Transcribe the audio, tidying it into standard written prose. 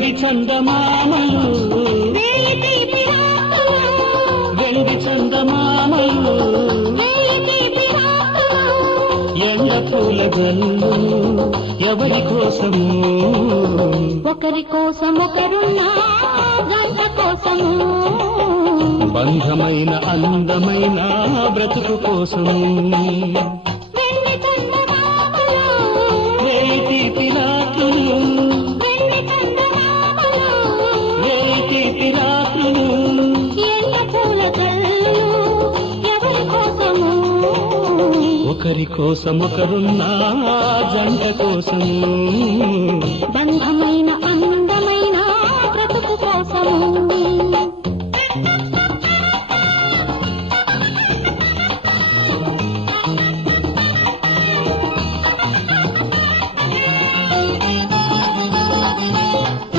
వెండి చందమామలు వెండి చందమామలు ఎండ పూల గల్లు ఎవరి కోసము ఒకరి కోసం ఒకరున్నా గంట కోసము బంధమైన అందమైన బ్రతుకు కోసము వెండి చందమామలు వేయి తీపి రాత్రులు వెండి చందమామలు వేయి తీపి రాత్రులు ఎండ పూల జల్లు ఎవరి కోసము ఒకరి కోసం ఒకరున్నా జంట కోసము బంధమైన